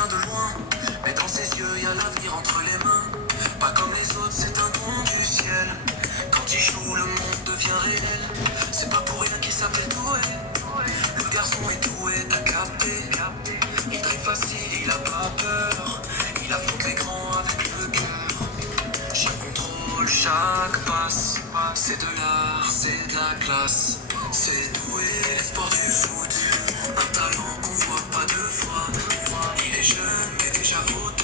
vient de loin, mais dans ses yeux y a l'avenir entre les mains. Pas comme les autres, c'est un don du ciel. Quand il joue, le monde devient réel. C'est pas pour rien qu'il s'appelle Doué. Le garçon est doué, t'as capté. Il tripe facile, il a pas peur. Il affronte les grands avec le cœur. Chaque contrôle, chaque passe, c'est de l'art, c'est de la classe. C'est Doué, sport du foot. Un talent qu'on voit pas deux fois. Il est jeune mais déjà haut.